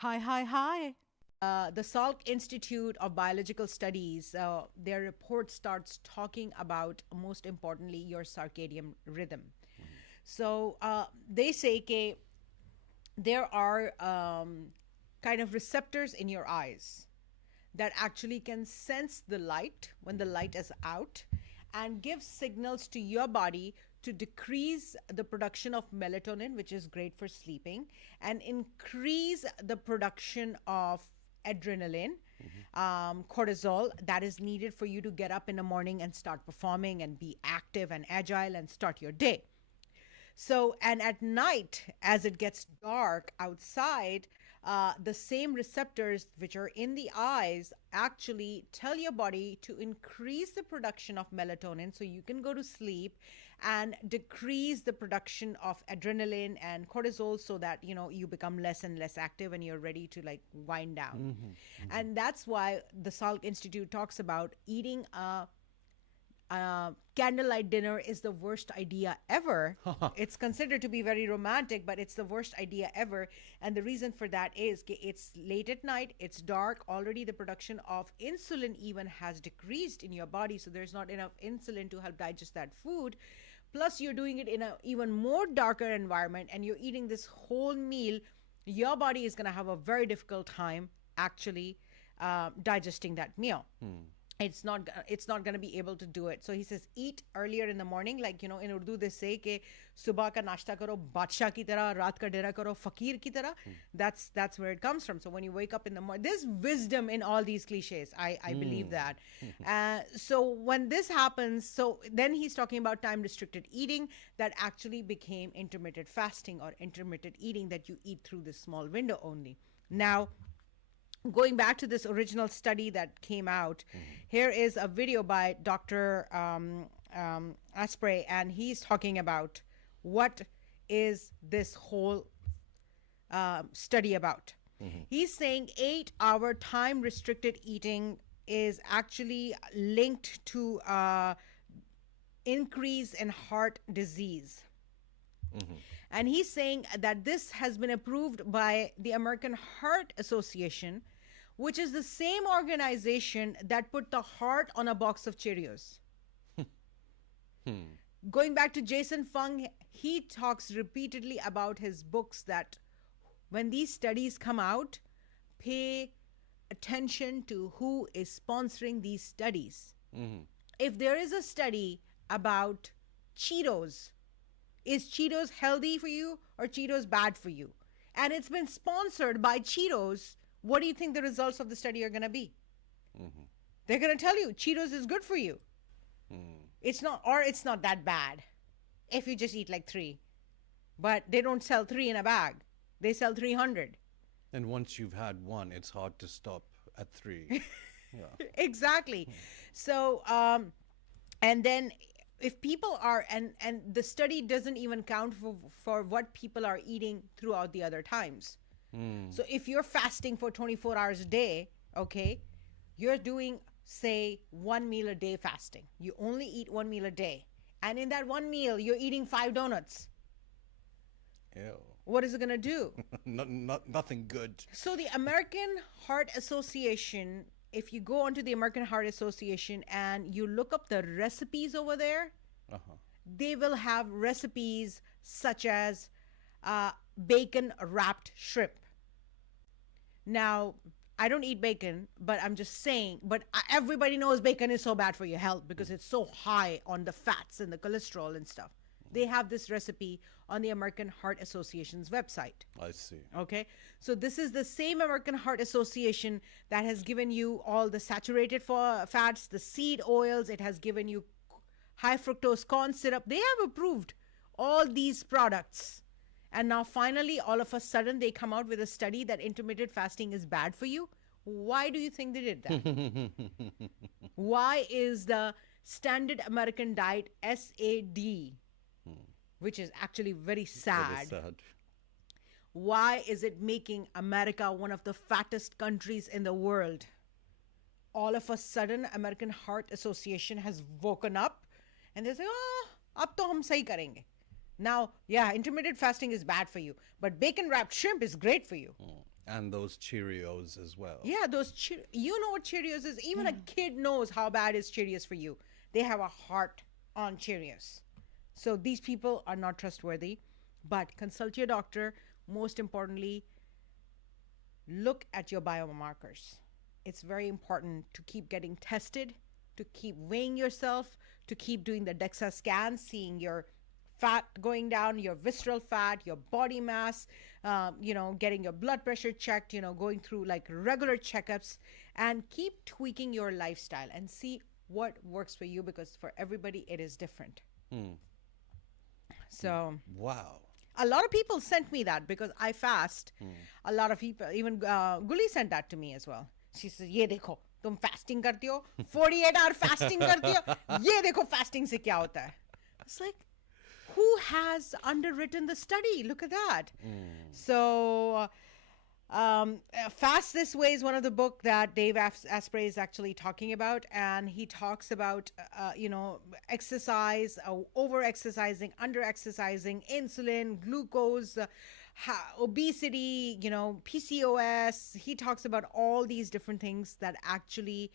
Hi, hi, hi. The Salk Institute of Biological Studies, their report starts talking about, most importantly, your circadian rhythm. So they say that there are kind of receptors in your eyes that actually can sense the light when the light is out and give signals to your body to decrease the production of melatonin, which is great for sleeping, and increase the production of adrenaline, cortisol, that is needed for you to get up in the morning and start performing and be active and agile and start your day. So, and at night, as it gets dark outside, the same receptors which are in the eyes actually tell your body to increase the production of melatonin so you can go to sleep and decrease the production of adrenaline and cortisol so that you become less and less active and you're ready to like wind down. And that's why the Salk Institute talks about eating a candlelight dinner is the worst idea ever. It's considered to be very romantic, but it's the worst idea ever. And the reason for that is it's late at night, it's dark, already the production of insulin even has decreased in your body. So there's not enough insulin to help digest that food. Plus, you're doing it in an even more darker environment and you're eating this whole meal. Your body is going to have a very difficult time actually digesting that meal. It's not going to be able to do it. So he says eat earlier in the morning, like in Urdu they say ke subah ka nashta karo badshah ki tarah, raat ka dera karo fakir ki tarah. That's where it comes from. So when you wake up in the morning, there's wisdom in all these cliches. I believe that. So when this happens, so then he's talking about time restricted eating that actually became intermittent fasting or intermittent eating, that you eat through this small window only. Now, going back to this original study that came out, here is a video by Dr. Asprey, and he's talking about what is this whole study about. He's saying 8-hour time restricted eating is actually linked to increase in heart disease. And he's saying that this has been approved by the American Heart Association, which is the same organization that put the heart on a box of Cheerios. Going back to Jason Fung, he talks repeatedly about his books that when these studies come out, pay attention to who is sponsoring these studies. If there is a study about Cheetos, is Cheetos healthy for you or Cheetos bad for you? And it's been sponsored by Cheetos. What do you think the results of the study are going to be? They're going to tell you Cheetos is good for you. It's not that bad if you just eat like 3. But they don't sell 3 in a bag. They sell 300. And once you've had one, it's hard to stop at 3. Yeah. Exactly. So, and then if people are, and the study doesn't even count for what people are eating throughout the other times. So if you're fasting for 24 hours a day, okay, you're doing, say, 1 meal a day fasting. You only eat 1 meal a day. And in that one meal, you're eating 5 donuts. Ew. What is it going to do? Nothing good. So the American Heart Association, if you go onto the American Heart Association and you look up the recipes over there, they will have recipes such as bacon wrapped shrimp. Now, I don't eat bacon, but I'm just saying, but everybody knows bacon is so bad for your health because it's so high on the fats and the cholesterol and stuff. They have this recipe on the American Heart Association's website. I see. Okay. So this is the same American Heart Association that has given you all the saturated fats, the seed oils. It has given you high fructose corn syrup. They have approved all these products. And now finally, all of a sudden, they come out with a study that intermittent fasting is bad for you. Why do you think they did that? Why is the standard American diet SAD, which is actually very sad, why is it making America one of the fattest countries in the world? All of a sudden, American Heart Association has woken up and they say, oh, ab to hum sahi karenge. Now, yeah, intermittent fasting is bad for you, but bacon wrapped shrimp is great for you. And those Cheerios as well. Yeah, you know what Cheerios is. Even a kid knows how bad is Cheerios for you. They have a heart on Cheerios. So these people are not trustworthy. But consult your doctor. Most importantly, look at your biomarkers. It's very important to keep getting tested, to keep weighing yourself, to keep doing the DEXA scans, seeing your fat going down, your visceral fat, your body mass, getting your blood pressure checked, going through like regular checkups, and keep tweaking your lifestyle and see what works for you, because for everybody it is different. So Wow. a lot of people sent me that because I fast. A lot of people, even Guli sent that to me as well. She says, "Ye dekho, tum fasting करती हो, 48-hour fasting करती हो, ये देखो fasting से क्या होता है." It's like, who has underwritten the study? Look at that. So, Fast This Way is one of the book that Dave Asprey is actually talking about, and he talks about exercise, over exercising, under exercising, insulin, glucose, obesity, PCOS. He talks about all these different things that actually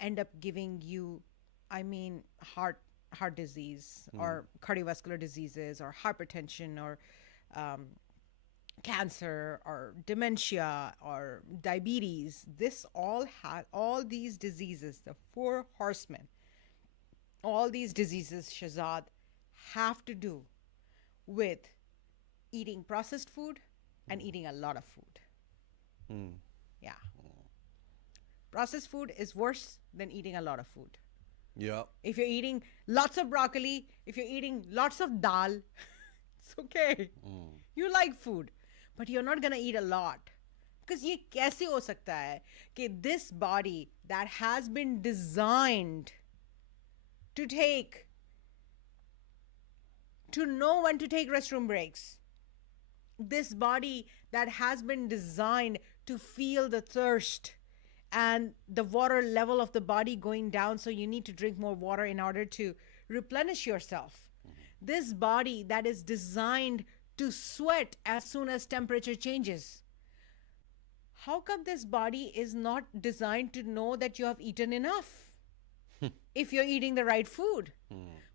end up giving you, heart disease or cardiovascular diseases or hypertension or cancer or dementia or diabetes. All these diseases, the four horsemen, all these diseases, Shehzad, have to do with eating processed food and eating a lot of food. Yeah. Processed food is worse than eating a lot of food. Yeah. If you're eating lots of broccoli, if you're eating lots of dal, it's okay. You like food, but you're not going to eat a lot. Because ये कैसे हो सकता है कि this body that has been designed to know when to take restroom breaks, this body that has been designed to feel the thirst and the water level of the body going down, so you need to drink more water in order to replenish yourself. This body that is designed to sweat as soon as temperature changes. How come this body is not designed to know that you have eaten enough if you're eating the right food?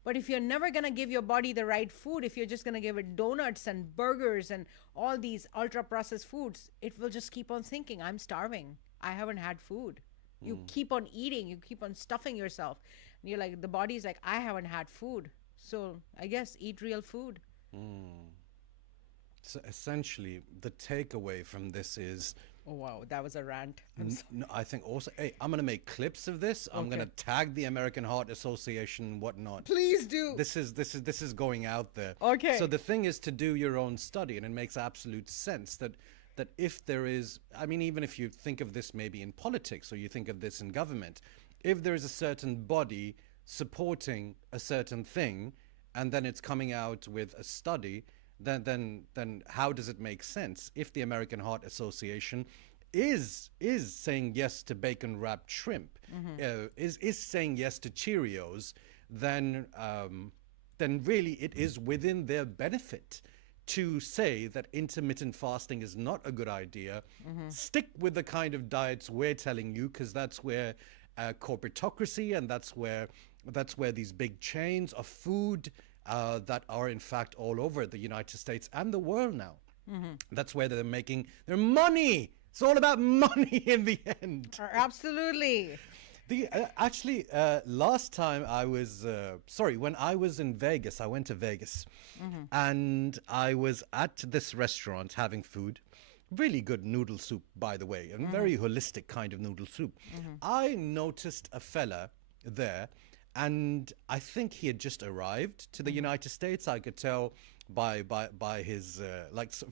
But if you're never going to give your body the right food, if you're just going to give it donuts and burgers and all these ultra processed foods, it will just keep on thinking, I'm starving. I haven't had food. You keep on eating. You keep on stuffing yourself. And you're like, the body's like, I haven't had food. So I guess eat real food. So essentially, the takeaway from this is... Oh, wow. That was a rant. No, I think also, hey, I'm going to make clips of this. I'm going to tag the American Heart Association and whatnot. Please do. This is going out there. Okay. So the thing is to do your own study, and it makes absolute sense that if there is, even if you think of this maybe in politics or you think of this in government, if there is a certain body supporting a certain thing and then it's coming out with a study, then how does it make sense? If the American Heart Association is saying yes to bacon wrapped shrimp, is saying yes to Cheerios, then really it is within their benefit to say that intermittent fasting is not a good idea. Stick with the kind of diets we're telling you, because that's where corporatocracy, and that's where these big chains of food that are in fact all over the United States and the world now. That's where they're making their money. It's all about money in the end. Absolutely. Last time I was, when I was in Vegas, I went to Vegas, and I was at this restaurant having food. Really good noodle soup, by the way, and very holistic kind of noodle soup. I noticed a fella there, and I think he had just arrived to the United States. I could tell by his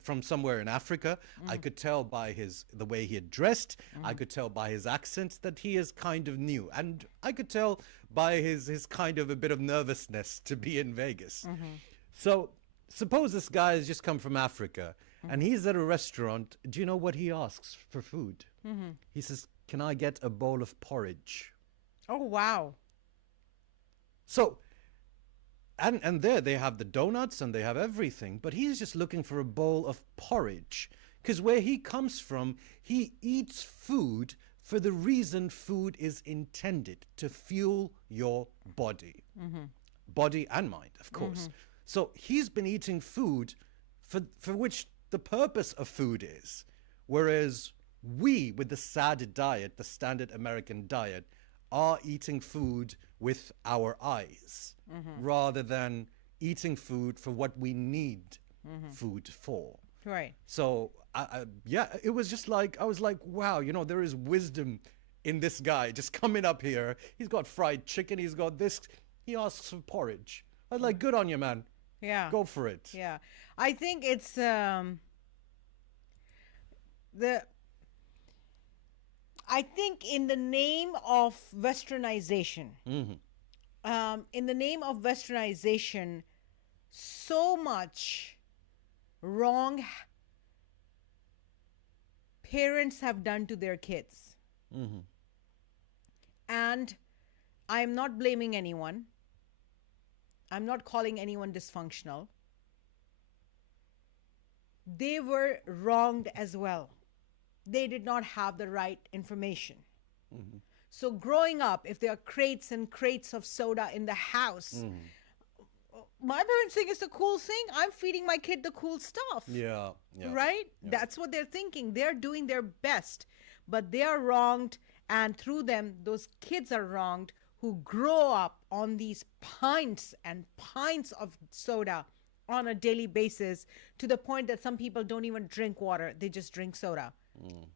from somewhere in Africa. I could tell by the way he had dressed. I could tell by his accent that he is kind of new, and I could tell by his kind of a bit of nervousness to be in Vegas. So suppose this guy has just come from Africa and he's at a restaurant. Do you know what he asks for food? He says, "Can I get a bowl of porridge?" Oh, wow. So, and there they have the donuts and they have everything, but he's just looking for a bowl of porridge. Because where he comes from, he eats food for the reason food is intended to fuel your body. Body and mind, of course. So he's been eating food for which the purpose of food is. Whereas we, with the SAD diet, the standard American diet, are eating food with our eyes rather than eating food for what we need food for. Right. So, yeah, it was just like, I was like, wow, you know, there is wisdom in this guy just coming up here. He's got fried chicken, he's got this, he asks for porridge. I was like, good on you, man. Yeah. Go for it. Yeah. I think it's I think in the name of westernization, in the name of westernization, so much wrong parents have done to their kids. And I'm not blaming anyone. I'm not calling anyone dysfunctional. They were wronged as well. They did not have the right information. So growing up, if there are crates and crates of soda in the house, my parents think it's a cool thing. I'm feeding my kid the cool stuff. Yeah. Right? That's what they're thinking. They're doing their best, but they are wronged, and through them, those kids are wronged who grow up on these pints and pints of soda on a daily basis, to the point that some people don't even drink water. They just drink soda.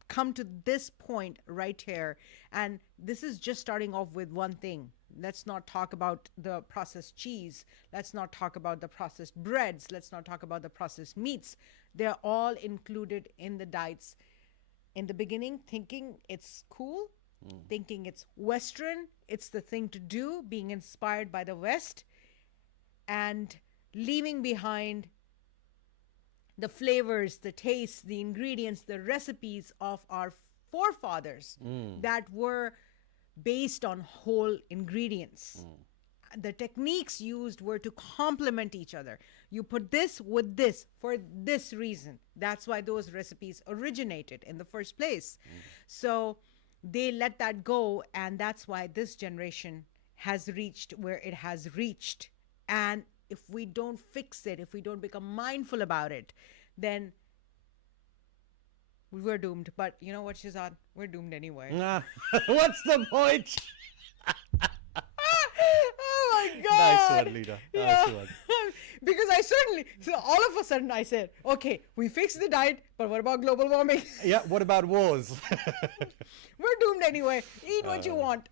Come to this point right here. And this is just starting off with one thing. Let's not talk about the processed cheese. Let's not talk about the processed breads. Let's not talk about the processed meats. They're all included in the diets. In the beginning, thinking it's cool, thinking it's Western, it's the thing to do, being inspired by the West, and leaving behind the flavors, the tastes, the ingredients, the recipes of our forefathers that were based on whole ingredients. The techniques used were to complement each other. You put this with this for this reason. That's why those recipes originated in the first place. So they let that go, and that's why this generation has reached where it has reached. And if we don't fix it, if we don't become mindful about it, then we're doomed. But you know what, Shehzad? We're doomed anyway. What's the point? Oh my God. Nice one, Leena. Nice one. Because so all of a sudden I said, okay, we fixed the diet, but what about global warming? Yeah, what about wars? We're doomed anyway. Eat what you want.